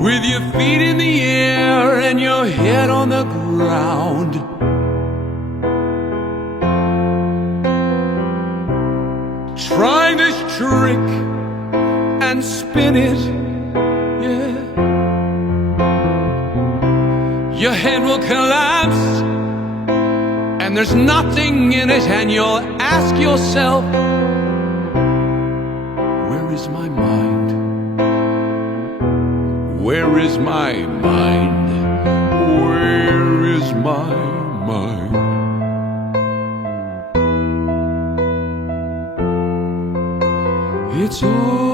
with your feet in the air and your head on the ground. Trying this trick and spin it, yeah. Your head will collapse and there's nothing in it, and you'll ask yourself, where is my mind? Where is my mind? Where is my mind? It's all